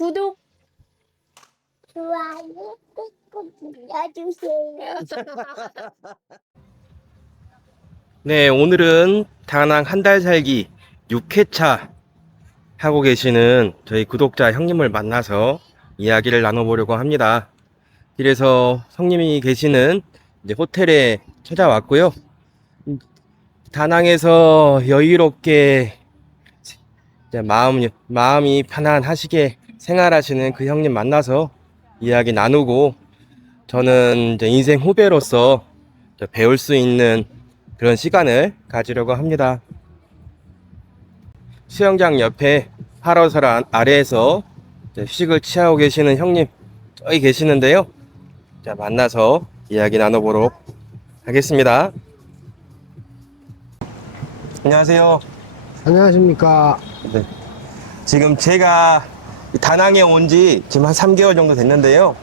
구독, 좋아요 꾹꾹 눌러주세요. 네, 오늘은 다낭 한 달 살기 6회차 하고 계시는 저희 구독자 형님을 만나서 이야기를 나눠보려고 합니다. 그래서 형님이 계시는 이제 호텔에 찾아왔고요. 다낭에서 여유롭게 이제 마음이 편안하시게 생활하시는 그 형님 만나서 이야기 나누고, 저는 이제 인생 후배로서 배울 수 있는 그런 시간을 가지려고 합니다. 수영장 옆에 파라솔 아래에서 휴식을 취하고 계시는 형님 저기 계시는데요. 자, 만나서 이야기 나눠보도록 하겠습니다. 안녕하세요. 안녕하십니까. 네. 지금 제가 다낭에 온 지 지금 한 3개월 정도 됐는데요.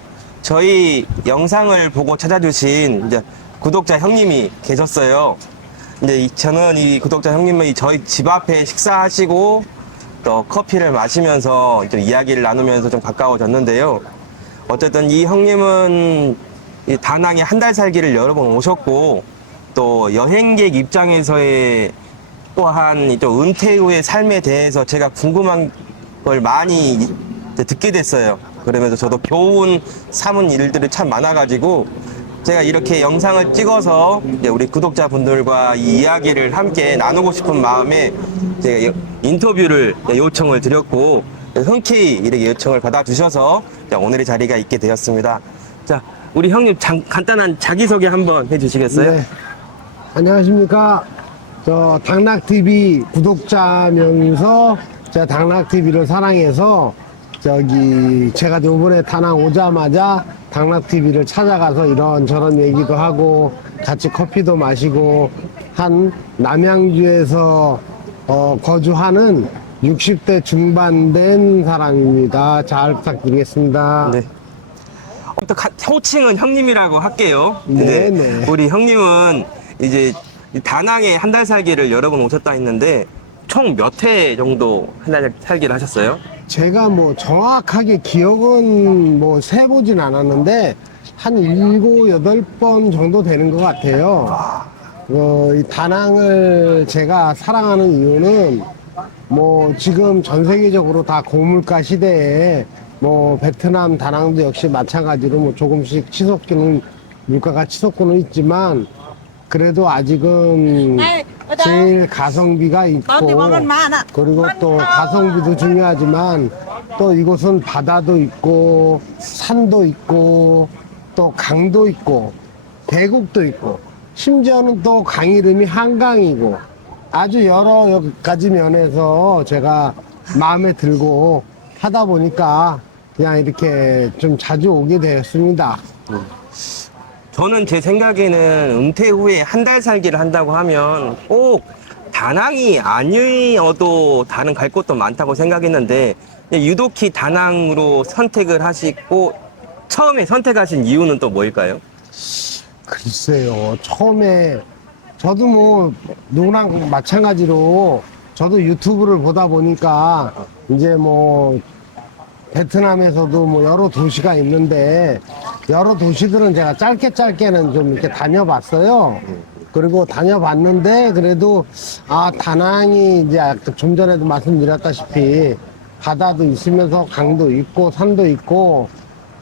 저희 영상을 보고 찾아주신 이제 구독자 형님이 계셨어요. 근데 저는 이 구독자 형님이 저희 집 앞에 식사하시고 또 커피를 마시면서 좀 이야기를 나누면서 좀 가까워졌는데요. 어쨌든 이 형님은 이 다낭에 한 달 살기를 여러 번 오셨고, 또 여행객 입장에서의 또한 또 은퇴 후의 삶에 대해서 제가 궁금한 걸 많이 듣게 됐어요. 그러면서 저도 교훈 삼은 일들이 참 많아가지고 제가 이렇게 영상을 찍어서 이제 우리 구독자분들과 이 이야기를 함께 나누고 싶은 마음에 제가 인터뷰를 요청을 드렸고, 흔쾌히 이렇게 요청을 받아주셔서 오늘의 자리가 있게 되었습니다. 자, 우리 형님 간단한 자기소개 한번 해주시겠어요? 네. 안녕하십니까. 저 당락TV 구독자면서 제가 당락TV를 사랑해서 제가 요번에 다낭 오자마자 당락TV를 찾아가서 이런저런 얘기도 하고 같이 커피도 마시고 한 남양주에서 거주하는 60대 중반 된 사람입니다. 잘 부탁드리겠습니다. 네. 또 호칭은 형님이라고 할게요. 네, 근데 네. 우리 형님은 이제 다낭에 한 달 살기를 여러 번 오셨다 했는데 총 몇 회 정도 한 달 살기를 하셨어요? 제가 뭐 정확하게 기억은 뭐 세보진 않았는데 한 7, 8번 정도 되는 것 같아요. 이 다낭을 제가 사랑하는 이유는 뭐 지금 전 세계적으로 다 고물가 시대에 뭐 베트남, 다낭도 역시 마찬가지로 뭐 조금씩 물가가 치솟고는 있지만 그래도 아직은 제일 가성비가 있고, 그리고 또 가성비도 중요하지만 또 이곳은 바다도 있고 산도 있고 또 강도 있고 계곡도 있고 심지어는 또 강 이름이 한강이고 아주 여러 가지 면에서 제가 마음에 들고 하다 보니까 그냥 이렇게 좀 자주 오게 되었습니다. 저는 제 생각에는 은퇴 후에 한 달 살기를 한다고 하면 꼭 다낭이 아니어도 다른 갈 곳도 많다고 생각했는데, 유독히 다낭으로 선택을 하시고 처음에 선택하신 이유는 또 뭘까요? 글쎄요, 처음에 저도 뭐 누구랑 마찬가지로 저도 유튜브를 보다 보니까 이제 뭐 베트남에서도 뭐 여러 도시가 있는데 여러 도시들은 제가 짧게는 좀 이렇게 다녀봤어요. 그리고 다녀봤는데 그래도 다낭이 이제 좀 전에도 말씀드렸다시피 바다도 있으면서 강도 있고 산도 있고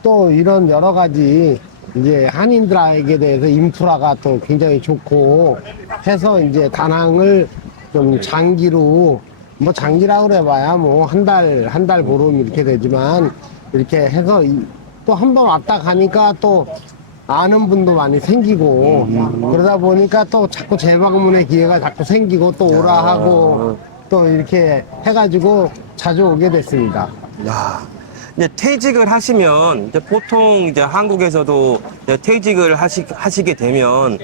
또 이런 여러 가지 이제 한인들에게 대해서 인프라가 또 굉장히 좋고 해서 이제 다낭을 좀 장기로 뭐 장기라고 그래봐야 뭐 한 달 보름 이렇게 되지만 이렇게 해서 또 한 번 왔다 가니까 또 아는 분도 많이 생기고 그러다 보니까 또 자꾸 재방문의 기회가 자꾸 생기고 또 오라 하고 또 이렇게 해가지고 자주 오게 됐습니다. 야, 이제 퇴직을 하시면 이제 보통 이제 한국에서도 이제 퇴직을 하시게 되면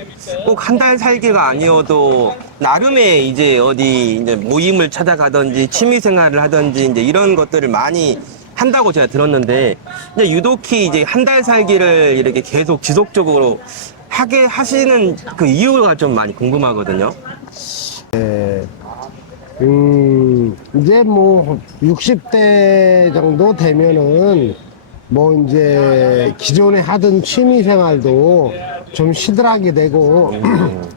꼭 한 달 살기가 아니어도 나름의 이제 어디 이제 모임을 찾아가든지 취미 생활을 하든지 이제 이런 것들을 많이 한다고 제가 들었는데, 이제 유독히 이제 한 달 살기를 이렇게 계속 지속적으로 하게 하시는 그 이유가 좀 많이 궁금하거든요. 이제 뭐 60대 정도 되면은 뭐 이제 기존에 하던 취미 생활도 좀 시들하게 되고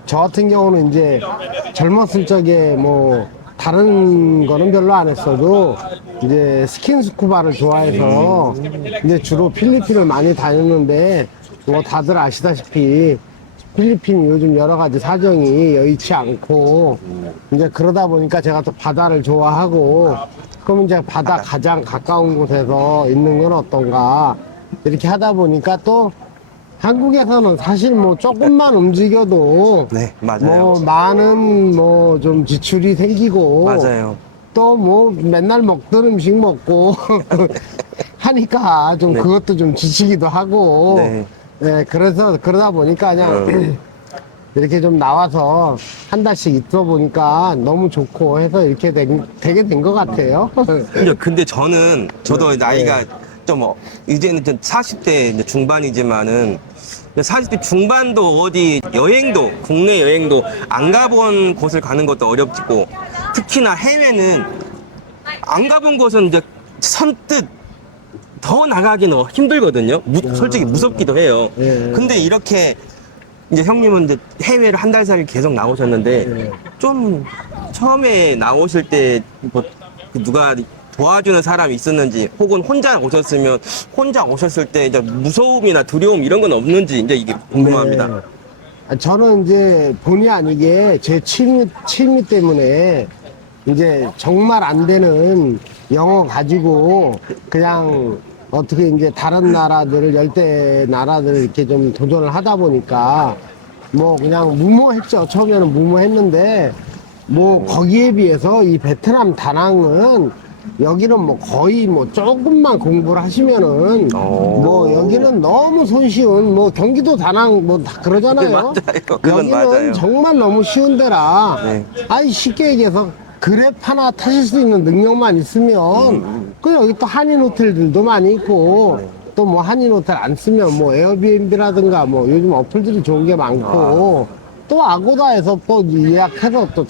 저 같은 경우는 이제 젊었을 적에 뭐 다른 거는 별로 안 했어도 이제 스킨스쿠바를 좋아해서 이제 주로 필리핀을 많이 다녔는데 뭐 다들 아시다시피 필리핀이 요즘 여러 가지 사정이 여의치 않고 이제 그러다 보니까 제가 또 바다를 좋아하고 그럼 이제 바다 가장 가까운 곳에서 있는 건 어떤가 이렇게 하다 보니까 또 한국에서는 사실 뭐 조금만 움직여도 네, 맞아요. 뭐 많은 뭐 좀 지출이 생기고 맞아요. 또 뭐 맨날 먹던 음식 먹고 하니까 좀 네. 그것도 좀 지치기도 하고 네. 네, 그래서 그러다 보니까 그냥 이렇게 좀 나와서 한 달씩 있어 보니까 너무 좋고 해서 이렇게 되게 된 것 같아요. 근데 저도 나이가 좀, 이제는 좀 40대 이제 중반이지만은, 40대 중반도 어디 여행도, 국내 여행도 안 가본 곳을 가는 것도 어렵고, 특히나 해외는 안 가본 곳은 이제 선뜻 더 나가기는 힘들거든요. 솔직히 무섭기도 해요. 예. 근데 이렇게 이제 형님은 이제 해외를 한 달 살이 계속 나오셨는데 예. 좀 처음에 나오실 때 뭐 누가 도와주는 사람이 있었는지 혹은 혼자 오셨을 때 이제 무서움이나 두려움 이런 건 없는지 이제 이게 궁금합니다. 네. 저는 이제 본의 아니게 제 취미 때문에 이제 정말 안 되는 영어 가지고 그냥 어떻게 이제 다른 나라들을 열대 나라들을 이렇게 좀 도전을 하다 보니까 뭐 그냥 무모했죠. 처음에는 무모했는데 뭐 거기에 비해서 이 베트남 다낭은 여기는 뭐 거의 뭐 조금만 공부를 하시면은 뭐 여기는 너무 손쉬운 뭐 경기도 다낭 뭐 다 그러잖아요. 네, 맞아요. 그건 여기는 맞아요. 정말 너무 쉬운 데라 네. 아니 쉽게 얘기해서 그랩 하나 타실 수 있는 능력만 있으면 그 여기 또 한인 호텔들도 많이 있고 또 뭐 한인 호텔 안 쓰면 뭐 에어비앤비라든가 뭐 요즘 어플들이 좋은 게 많고 또 아고다에서 또 예약해서 또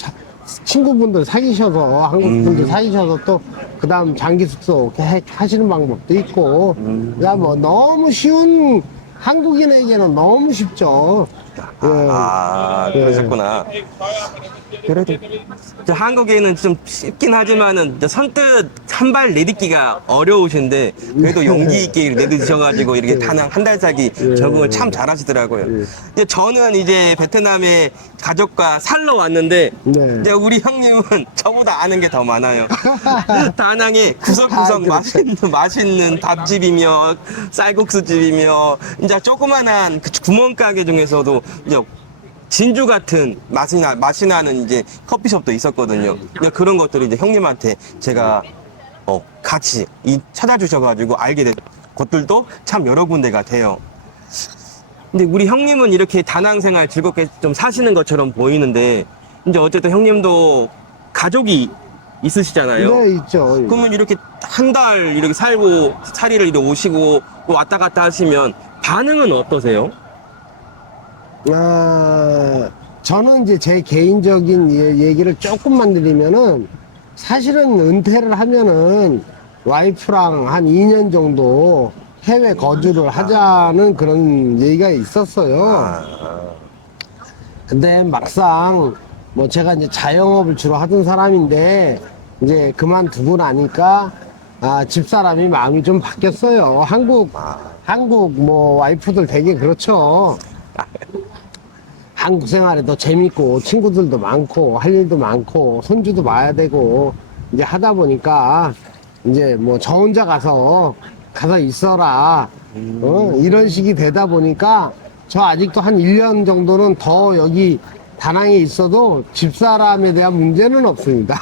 친구분들 사귀셔서 한국 분들 사귀셔서 또 그다음 장기 숙소 이렇게 하시는 방법도 있고 그러니까 뭐 너무 쉬운 한국인에게는 너무 쉽죠. 그러셨구나. 그래도 한국에는 좀 쉽긴 하지만은 선뜻 한 발 내딛기가 어려우신데 그래도 용기 있게 내딛으셔가지고 이렇게 다낭 한 달 살기 적응을 참 잘하시더라고요. 이제 저는 이제 베트남에 가족과 살러 왔는데 네. 이제 우리 형님은 저보다 아는 게 더 많아요. 다낭에 구석구석 맛있는 밥집이며 쌀국수집이며 이제 조그만한 그 구멍가게 중에서도 이제 진주 같은 맛이 나는 이제 커피숍도 있었거든요. 그러니까 그런 것들을 이제 형님한테 제가 같이 찾아주셔가지고 알게 된 것들도 참 여러 군데가 돼요. 근데 우리 형님은 이렇게 다낭 생활 즐겁게 좀 사시는 것처럼 보이는데 이제 어쨌든 형님도 가족이 있으시잖아요. 네, 있죠. 그러면 이렇게 한 달 이렇게 살이를 이렇게 오시고 또 왔다 갔다 하시면 반응은 어떠세요? 저는 이제 제 개인적인 얘기를 조금만 드리면은 사실은 은퇴를 하면은 와이프랑 한 2년 정도 해외 거주를 하자는 그런 얘기가 있었어요. 근데 막상 뭐 제가 이제 자영업을 주로 하던 사람인데 이제 그만두고 나니까 집사람이 마음이 좀 바뀌었어요. 한국 뭐 와이프들 되게 그렇죠. 한국 생활에도 재밌고 친구들도 많고 할 일도 많고 손주도 봐야 되고 이제 하다 보니까 이제 뭐 저 혼자 가서 있어라 이런 식이 되다 보니까 저 아직도 한 1년 정도는 더 여기 다낭에 있어도 집사람에 대한 문제는 없습니다.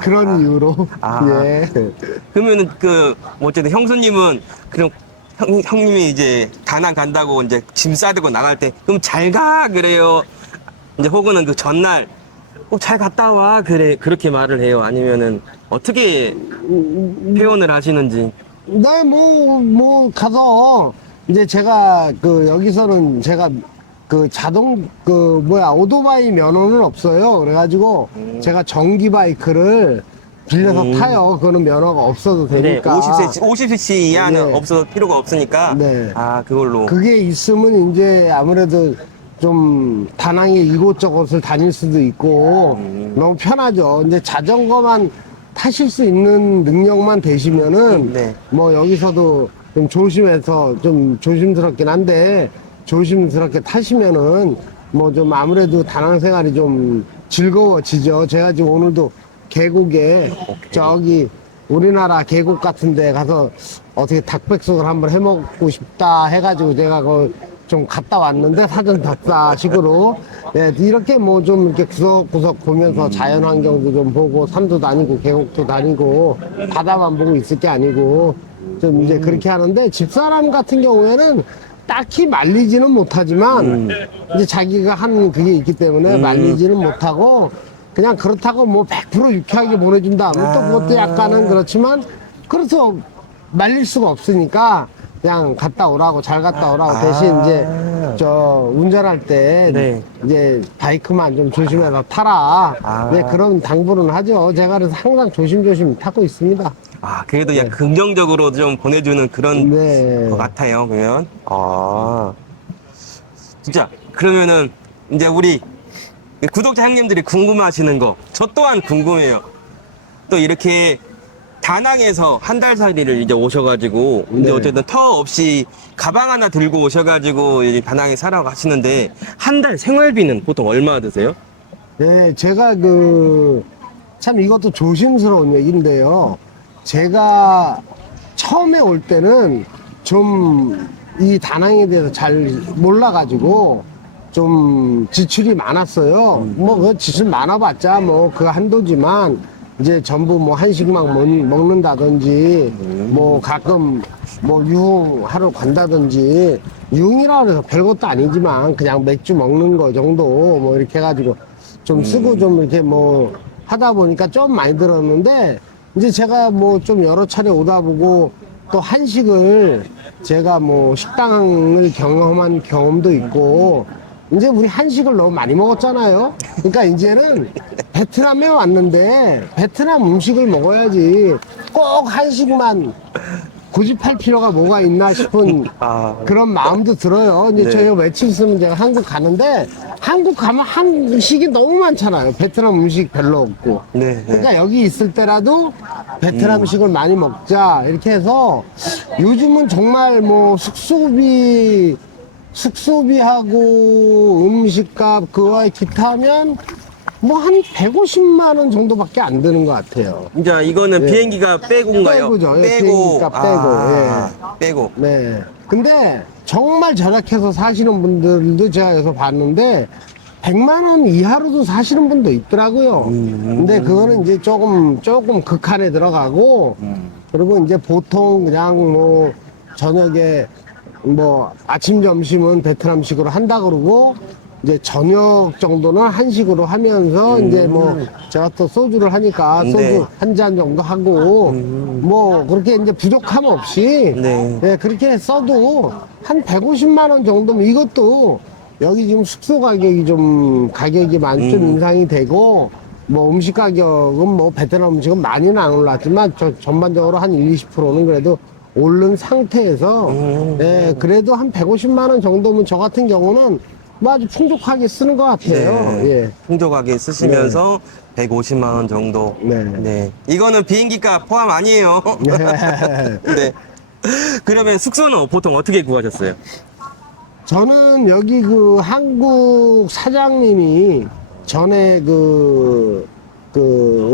그런 이유로. 예. 그러면은 뭐 어쨌든 형수님은 그럼 형님이 이제 다낭 간다고 이제 짐 싸들고 나갈 때 그럼 잘 가 그래요? 이제 혹은 그 전날 잘 갔다 와 그래 그렇게 말을 해요? 아니면은 어떻게 표현을 하시는지? 네, 뭐 가서 이제 제가 여기서는 제가 그 자동 오토바이 면허는 없어요. 그래가지고 제가 전기 바이크를 빌려서 타요. 그거는 면허가 없어도 네, 되니까. 50cc 이하는 네. 없어도 필요가 없으니까. 네. 아, 그걸로. 그게 있으면 이제 아무래도 좀 다낭에 이곳저곳을 다닐 수도 있고 너무 편하죠. 근데 자전거만 타실 수 있는 능력만 되시면은 네. 뭐 여기서도 좀 조심해서 좀 조심스럽긴 한데 조심스럽게 타시면은 뭐 좀 아무래도 다낭 생활이 좀 즐거워지죠. 제가 지금 오늘도 계곡에 저기 우리나라 계곡 같은 데 가서 어떻게 닭백숙을 한번 해 먹고 싶다 해가지고 제가 좀 갔다 왔는데 사전 답사식으로 네, 이렇게 뭐 좀 이렇게 구석구석 보면서 자연 환경도 좀 보고 산도 다니고 계곡도 다니고 바다만 보고 있을 게 아니고 좀 이제 그렇게 하는데 집사람 같은 경우에는 딱히 말리지는 못하지만 이제 자기가 한 그게 있기 때문에 말리지는 못하고 그냥 그렇다고 뭐 100% 유쾌하게 보내준다 하면 또 그것도 약간은 그렇지만 그래서 말릴 수가 없으니까 그냥 갔다 오라고 잘 갔다 오라고 대신 이제 저 운전할 때 네. 이제 바이크만 좀 조심해서 타라 네, 그런 당부는 하죠. 제가 그래서 항상 조심조심 타고 있습니다. 아, 그래도 그냥 긍정적으로 좀 보내주는 그런 네. 것 같아요, 그러면. 진짜, 그러면은, 이제 우리 구독자 형님들이 궁금하시는 거, 저 또한 궁금해요. 또 이렇게 다낭에서 한 달 살이를 이제 오셔가지고, 이제 네. 어쨌든 터 없이 가방 하나 들고 오셔가지고, 이제 다낭에 살아가시는데, 한 달 생활비는 보통 얼마 드세요? 네, 제가 참 이것도 조심스러운 얘기인데요. 제가 처음에 올 때는 좀 이 다낭에 대해서 잘 몰라가지고 좀 지출이 많았어요. 뭐 그 지출 많아봤자 뭐 그 한도지만 이제 전부 뭐 한식만 먹는다든지 뭐 가끔 뭐 유흥하러 간다든지 유흥이라 그래서 별것도 아니지만 그냥 맥주 먹는 거 정도 뭐 이렇게 해가지고 좀 쓰고 좀 이렇게 뭐 하다 보니까 좀 많이 들었는데 이제 제가 뭐 좀 여러 차례 오다 보고 또 한식을 제가 뭐 식당을 경험한 경험도 있고 이제 우리 한식을 너무 많이 먹었잖아요. 그러니까 이제는 베트남에 왔는데 베트남 음식을 먹어야지 꼭 한식만 고집할 필요가 뭐가 있나 싶은 그런 마음도 들어요. 이제 네. 저희가 며칠 있으면 제가 한국 가는데 한국 가면 한식이 너무 많잖아요. 베트남 음식 별로 없고. 네. 그러니까 여기 있을 때라도 베트남식을 많이 먹자 이렇게 해서 요즘은 정말 뭐 숙소비하고 음식값 그와 기타면 뭐 한 150만 원 정도밖에 안 드는 것 같아요. 이제 이거는 네. 비행기가 빼고인가요? 빼고죠. 예, 비행기값 빼고, 빼고. 네. 근데 정말 절약해서 사시는 분들도 제가 여기서 봤는데 100만 원 이하로도 사시는 분도 있더라고요. 근데 그거는 이제 조금 극한에 들어가고 그리고 이제 보통 그냥 뭐 저녁에 뭐 아침 점심은 베트남식으로 한다 그러고 이제 저녁 정도는 한식으로 하면서 이제 뭐 제가 또 소주를 하니까 소주 네. 한 잔 정도 하고 뭐 그렇게 이제 부족함 없이 네. 네, 그렇게 써도 한 150만 원 정도면 이것도 여기 지금 숙소 가격이 좀 좀 인상이 되고 뭐 음식 가격은 뭐 베트남 음식은 많이는 안 올랐지만 전반적으로 한 20%는 그래도 오른 상태에서 네, 그래도 한 150만 원 정도면 저 같은 경우는 뭐 아주 풍족하게 쓰는 것 같아요. 네. 예. 풍족하게 쓰시면서 150만 원 정도. 네. 이거는 비행기값 포함 아니에요. 네. 그러면 숙소는 보통 어떻게 구하셨어요? 저는 여기 한국 사장님이 전에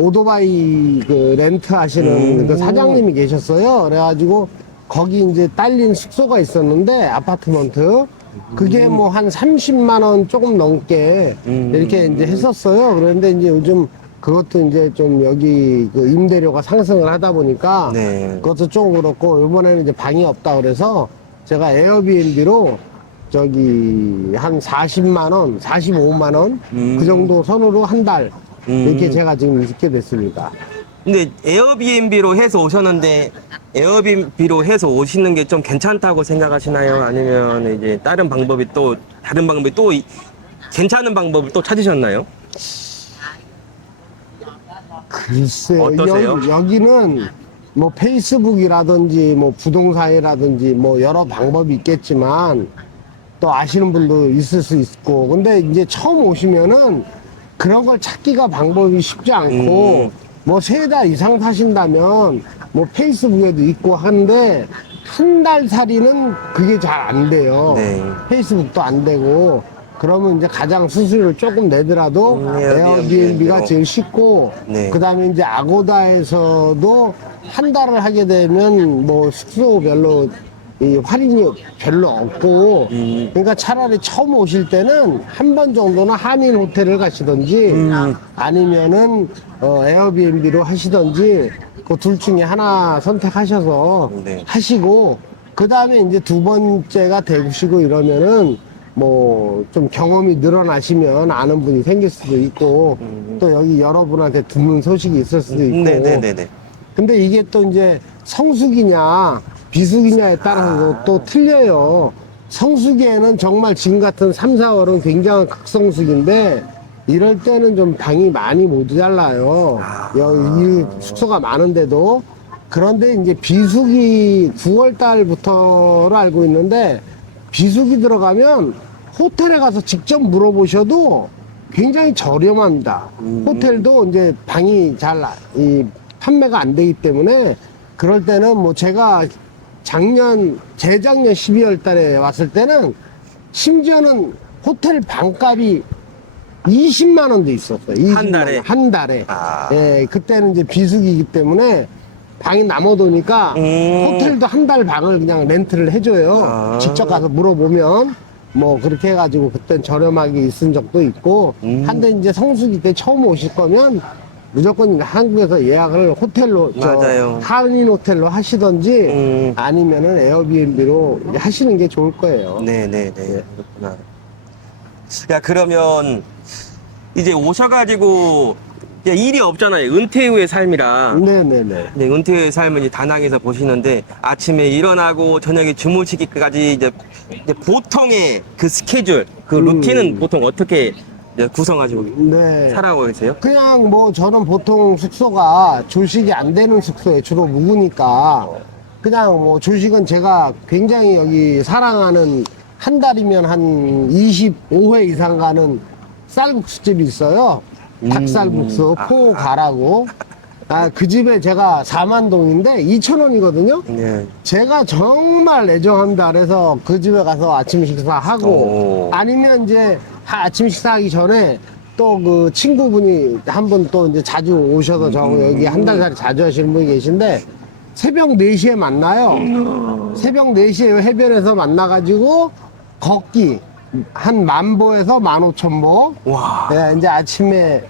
오토바이 렌트 하시는 그 사장님이 계셨어요. 그래가지고 거기 이제 딸린 숙소가 있었는데 아파트먼트. 그게 뭐 한 30만 원 조금 넘게 이렇게 이제 했었어요. 그런데 이제 요즘 그것도 이제 좀 여기 임대료가 상승을 하다 보니까 네. 그것도 조금 그렇고 이번에는 이제 방이 없다 그래서 제가 에어비앤비로 저기 한 40만 원, 45만 원 그 정도 선으로 한 달 이렇게 제가 지금 있게 됐습니다. 근데 에어비앤비로 해서 오셨는데 에어비앤비로 해서 오시는 게 좀 괜찮다고 생각하시나요? 아니면 이제 다른 방법이 또 괜찮은 방법을 또 찾으셨나요? 글쎄요. 어떠세요? 여기는 뭐 페이스북이라든지 뭐 부동산이라든지 뭐 여러 방법이 있겠지만 또 아시는 분도 있을 수 있고, 근데 이제 처음 오시면은 그런 걸 찾기가 방법이 쉽지 않고 뭐 3달 이상 사신다면 뭐 페이스북에도 있고 하는데 한 달 살이는 그게 잘 안 돼요. 네. 페이스북도 안 되고, 그러면 이제 가장 수수료를 조금 내더라도 에어비앤비가 제일 쉽고, 네. 그 다음에 이제 아고다에서도 한 달을 하게 되면 뭐 숙소별로 이 할인이 별로 없고, 그러니까 차라리 처음 오실 때는 한 번 정도는 한인 호텔을 가시던지 아니면은 에어비앤비로 하시던지 그 둘 중에 하나 선택하셔서 네. 하시고, 그 다음에 이제 두 번째가 되시고 이러면은 뭐 좀 경험이 늘어나시면 아는 분이 생길 수도 있고, 또 여기 여러분한테 듣는 소식이 있을 수도 있고. 네네네네. 근데 이게 또 이제 성수기냐 비수기냐에 따라서 또 틀려요. 성수기에는 정말 지금 같은 3, 4월은 굉장한 극성수기인데 이럴 때는 좀 방이 많이 모자라요. 여기 숙소가 많은데도. 그런데 이제 비수기 9월 달부터로 알고 있는데, 비수기 들어가면 호텔에 가서 직접 물어보셔도 굉장히 저렴합니다. 호텔도 이제 방이 판매가 안 되기 때문에, 그럴 때는 뭐 제가 재작년 12월 달에 왔을 때는 심지어는 호텔 방값이 20만 원도 있었어요. 20만 한 달에? 원, 한 달에. 아. 예, 그때는 이제 비수기이기 때문에 방이 남아도니까 호텔도 한 달 방을 그냥 렌트를 해줘요. 아. 직접 가서 물어보면 뭐 그렇게 해가지고 그땐 저렴하게 있은 적도 있고. 한데 이제 성수기 때 처음 오실 거면 무조건 한국에서 예약을 호텔로, 맞아요. 한인 호텔로 하시던지 아니면은 에어비앤비로 하시는 게 좋을 거예요. 네네네. 그렇구나. 야, 그러면 이제 오셔가지고 이제 일이 없잖아요. 은퇴 후의 삶이라. 네네네. 네, 은퇴 후의 삶은 이제 다낭에서 보시는데 아침에 일어나고 저녁에 주무시기까지 이제 보통의 그 스케줄, 그 루틴은 보통 어떻게 이제 구성하시고 네. 살아가고 계세요? 그냥 뭐 저는 보통 숙소가 조식이 안 되는 숙소에 주로 묵으니까 그냥 뭐 조식은 제가 굉장히 여기 사랑하는, 한 달이면 한 25회 이상 가는 쌀국수집이 있어요. 닭쌀국수 포가라고. 그 집에 제가 4만동인데 2,000원이거든요. 네. 제가 정말 애정한다 그래서 그 집에 가서 아침 식사하고, 오. 아니면 이제 아침 식사하기 전에 또 그 친구분이 한 분 또 이제 자주 오셔서 저 여기 한 달 살이 자주 하시는 분이 계신데 새벽 4시에 만나요. 새벽 4시에 해변에서 만나가지고 걷기 한 10,000보에서 15,000보. 와. 네, 이제 아침에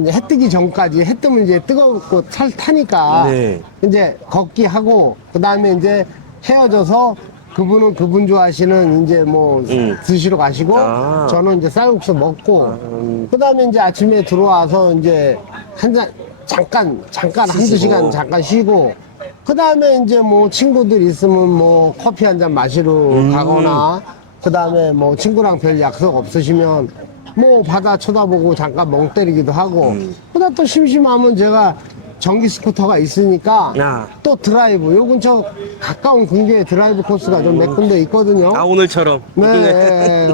이제 해 뜨기 전까지, 해 뜨면 이제 뜨겁고 타니까 네. 이제 걷기 하고, 그 다음에 이제 헤어져서 그분은 그분 좋아하시는 이제 뭐 드시러 가시고, 아. 저는 이제 쌀국수 먹고, 그 다음에 이제 아침에 들어와서 이제 잠깐 한두 시간 잠깐 쉬고, 그 다음에 이제 뭐 친구들 있으면 뭐 커피 한 잔 마시러 가거나, 그 다음에 뭐 친구랑 별 약속 없으시면 뭐 바다 쳐다보고 잠깐 멍 때리기도 하고, 그다음 또 심심하면 제가 전기 스쿠터가 있으니까 야. 또 드라이브, 요 근처 가까운 근교에 드라이브 코스가 좀 몇 군데 있거든요. 아, 오늘처럼. 네.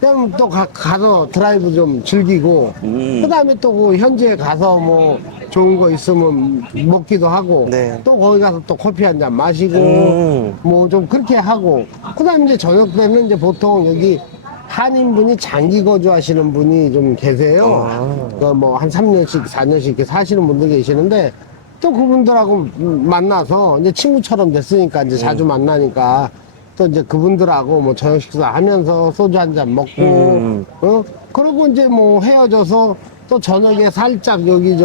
그럼 또 가서 드라이브 좀 즐기고, 그 다음에 또 그 현지에 가서 뭐 좋은 거 있으면 먹기도 하고, 네. 또 거기 가서 또 커피 한 잔 마시고, 뭐 좀 그렇게 하고, 그 다음에 이제 저녁 때는 이제 보통 여기 한인분이 장기 거주하시는 분이 좀 계세요. 뭐 한 3년씩, 4년씩 이렇게 사시는 분들 계시는데, 또 그분들하고 만나서 이제 친구처럼 됐으니까 이제 자주 만나니까 또 이제 그분들하고 뭐 저녁 식사하면서 소주 한 잔 먹고, 그러고 이제 뭐 헤어져서 또 저녁에 살짝 여기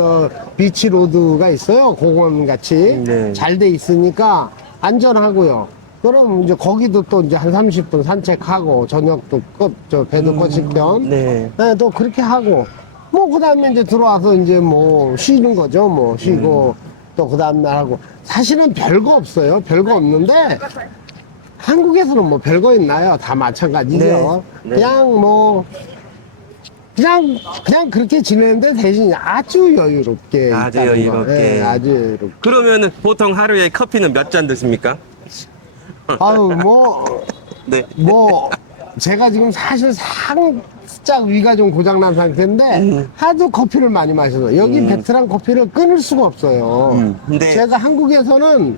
비치 로드가 있어요. 공원 같이. 네. 잘 돼 있으니까 안전하고요. 그럼 이제 거기도 또 이제 한 30분 산책하고, 저녁도 배도 꺼질 겸. 네. 네, 또 그렇게 하고, 뭐 그다음에 이제 들어와서 이제 뭐 쉬는 거죠. 뭐 쉬고 또 그다음 날 하고 사실은 별거 없어요. 별거 없는데 한국에서는 뭐 별거 있나요? 다 마찬가지죠. 네. 네. 그냥 뭐 그냥 그렇게 지내는데 대신 아주 여유롭게 아주 있다는 거. 여유롭게. 예, 아주 여유롭게. 그러면은 보통 하루에 커피는 몇 잔 드십니까? 아유 네. 뭐 제가 지금 사실 살짝 위가 좀 고장난 상태인데 하도 커피를 많이 마셔서 여기 베트남 커피를 끊을 수가 없어요. 근데 제가 한국에서는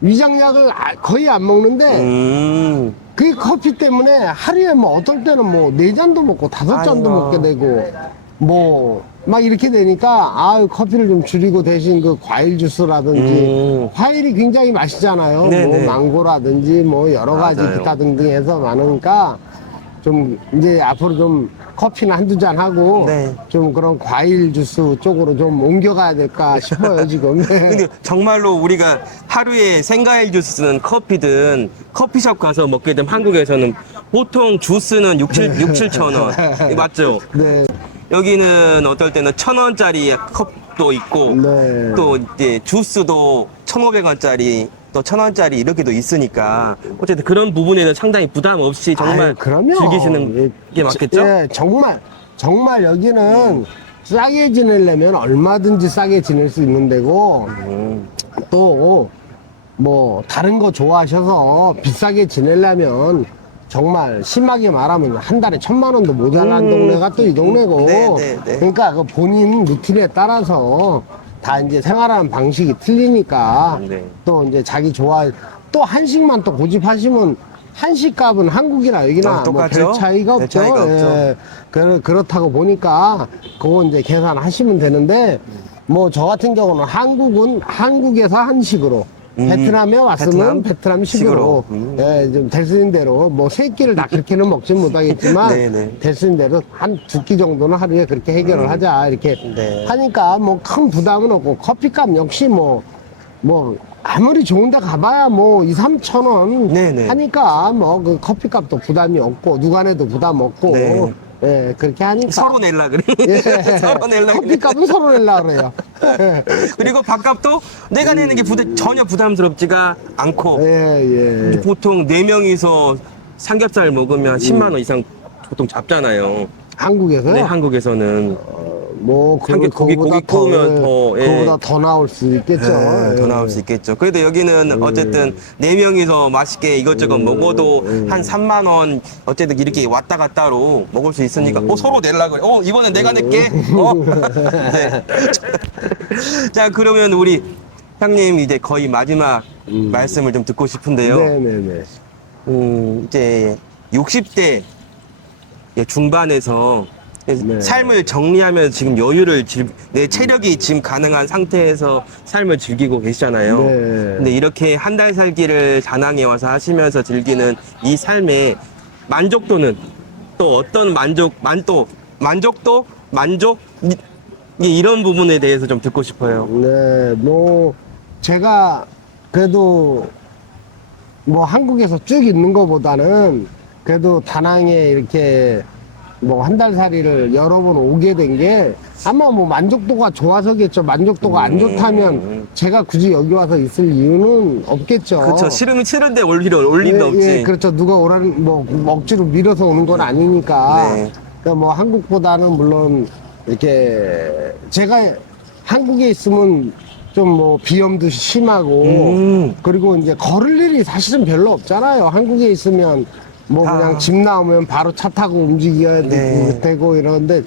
위장약을 거의 안 먹는데 그 커피 때문에 하루에 뭐 어떨 때는 뭐 4잔도 먹고 5잔도 아이고. 먹게 되고 뭐 막 이렇게 되니까 커피를 좀 줄이고 대신 그 과일 주스라든지 과일이 굉장히 맛있잖아요. 뭐 네네. 망고라든지 뭐 여러 가지 맞아요. 기타 등등 해서 많으니까 좀 이제 앞으로 좀 커피나 한두 잔 하고 네. 좀 그런 과일 주스 쪽으로 좀 옮겨가야 될까 싶어요 지금. 네. 근데 정말로 우리가 하루에 생과일 주스든 커피든 커피숍 가서 먹게 되면 한국에서는 보통 주스는 6, 7천 원. 맞죠? 네. 여기는 어떨 때는 1,000원짜리 컵도 있고 네. 또 이제 주스도 1,500원짜리 또 1,000원짜리 이렇게도 있으니까 어쨌든 그런 부분에는 상당히 부담 없이 정말 아유, 그럼요. 즐기시는 게 맞겠죠? 예, 정말 여기는 싸게 지내려면 얼마든지 싸게 지낼 수 있는 데고 또 뭐 다른 거 좋아하셔서 비싸게 지내려면 정말 심하게 말하면 한 달에 1,000만 원도 모자란 동네가 또 이 동네고 네, 네, 네. 그러니까 그 본인 루틴에 따라서 다 이제 생활하는 방식이 틀리니까 네. 또 이제 자기 좋아 또 한식만 또 고집하시면 한식 값은 한국이나 여기나 뭐 똑같죠? 별 차이가 별 없죠. 차이가 없죠. 예. 그렇다고 보니까 그거 이제 계산하시면 되는데 뭐 저 같은 경우는 한국에서 한식으로 베트남에 왔으면 베트남식으로 예, 좀 될 수 있는 대로 뭐 세 끼를 다 그렇게는 먹지는 못하겠지만 네네. 될 수 있는 대로 한 2끼 정도는 하루에 그렇게 해결을 하자 이렇게 네. 하니까 뭐 큰 부담은 없고 커피값 역시 뭐 아무리 좋은 데 가봐야 뭐 2, 3천 원 네네. 하니까 뭐 그 커피값도 부담이 없고 누가 내도 부담 없고 네. 예, 그렇게 하니까 서로 낼라 그래. 예. 서로 낼라 그래. 커피값은 서로 내려고 그래요. 그리고 밥값도 내가 내는 게 전혀 부담스럽지가 않고 예, 예. 보통 4명이서 삼겹살 먹으면 10만 원 이상 보통 잡잖아요. 한국에서요? 네, 한국에서는 뭐 한개 고기 구우면 더, 예. 그거보다 더 나올 수 있겠죠. 네, 더 예. 나올 수 있겠죠. 그래도 여기는 어쨌든 4명이서 맛있게 이것저것 먹어도 한 3만 원 어쨌든 이렇게 왔다 갔다로 먹을 수 있으니까 서로 내려고 그래. 이번엔 내가 낼게. 네. 자, 그러면 우리 형님 이제 거의 마지막 말씀을 좀 듣고 싶은데요. 네네네. 이제 60대 중반에서 네. 삶을 정리하면서 지금 여유를 내 체력이 지금 가능한 상태에서 삶을 즐기고 계시잖아요. 네. 근데 이렇게 한 달 살기를 다낭에 와서 하시면서 즐기는 이 삶의 만족도는 또 어떤 만족도 이런 부분에 대해서 좀 듣고 싶어요. 네, 뭐 제가 그래도 뭐 한국에서 쭉 있는 것보다는 그래도 다낭에 이렇게 뭐 한 달 살이를 여러 번 오게 된 게 아마 뭐 만족도가 좋아서겠죠. 만족도가 안 좋다면 제가 굳이 여기 와서 있을 이유는 없겠죠. 그렇죠. 싫으면 싫은데 올 일은 없지. 예, 그렇죠. 누가 오라는 뭐 억지로 밀어서 오는 건 아니니까. 네. 그러니까 뭐 한국보다는 물론 이렇게 제가 한국에 있으면 좀 뭐 비염도 심하고 그리고 이제 걸을 일이 사실은 별로 없잖아요. 한국에 있으면 뭐 그냥 집 나오면 바로 차 타고 움직여야 네. 되고 이러는데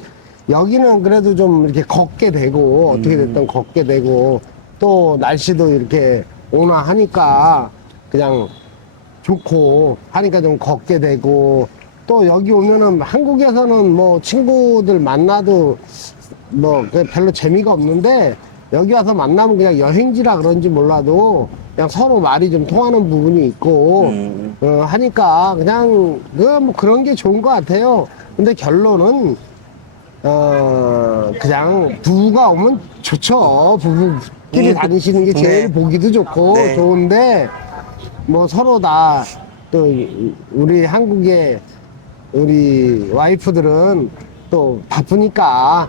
여기는 그래도 좀 이렇게 걷게 되고 어떻게 됐든 걷게 되고 또 날씨도 이렇게 온화하니까 그냥 좋고 하니까 좀 걷게 되고 또 여기 오면은 한국에서는 뭐 친구들 만나도 뭐 별로 재미가 없는데 여기 와서 만나면 그냥 여행지라 그런지 몰라도 그냥 서로 말이 좀 통하는 부분이 있고 하니까 그냥 뭐 그런 게 좋은 것 같아요. 근데 결론은 그냥 부부가 오면 좋죠. 부부끼리 다니시는 게 제일 네. 보기도 좋고 네. 좋은데 뭐 서로 다 또 우리 한국의 우리 와이프들은 또 바쁘니까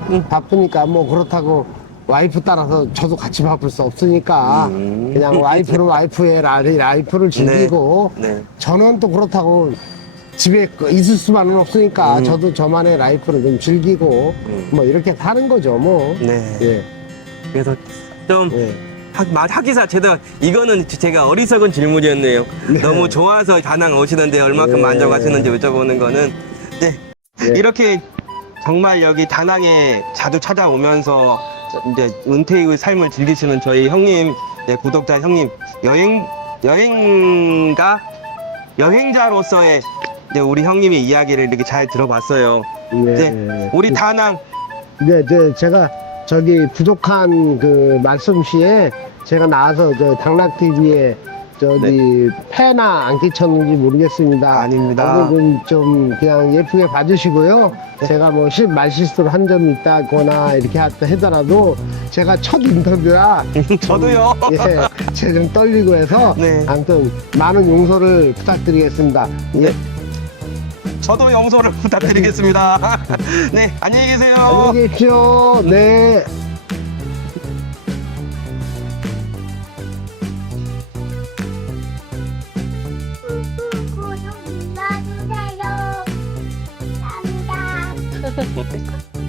뭐 그렇다고 와이프 따라서 저도 같이 바쁠 수 없으니까 그냥 와이프는 와이프의 라이프를 즐기고 네. 저는 또 그렇다고 집에 있을 수만은 없으니까 저도 저만의 라이프를 좀 즐기고 뭐 이렇게 사는 거죠 뭐. 네. 예. 그래서 좀 예. 하기사 이거는 제가 어리석은 질문이었네요. 네. 너무 좋아서 다낭 오시는데 얼마큼 네. 만족하시는지 여쭤보는 거는 네. 네. 이렇게 정말 여기 다낭에 자주 찾아오면서 이제 은퇴 이후의 삶을 즐기시는 저희 형님, 네, 구독자 형님 여행자로서의 이제 우리 형님의 이야기를 이렇게 잘 들어봤어요. 네. 네. 우리 다낭 네, 제가 저기 부족한 그 말씀시에 제가 나와서 저 당락TV에 저기 패나 안 끼쳤는지 모르겠습니다. 아닙니다. 오늘은 좀 그냥 예쁘게 봐주시고요. 제가 뭐 말실수를 한 점이 있다거나 이렇게 하더라도 제가 첫 인터뷰라 저도요. 예, 제가 좀 떨리고 해서 네. 아무튼 많은 용서를 부탁드리겠습니다. 예. 저도 용서를 부탁드리겠습니다. 네, 안녕히 계세요. 안녕히 계십시오. 네. 구독 눌러주세요. 감사합니다.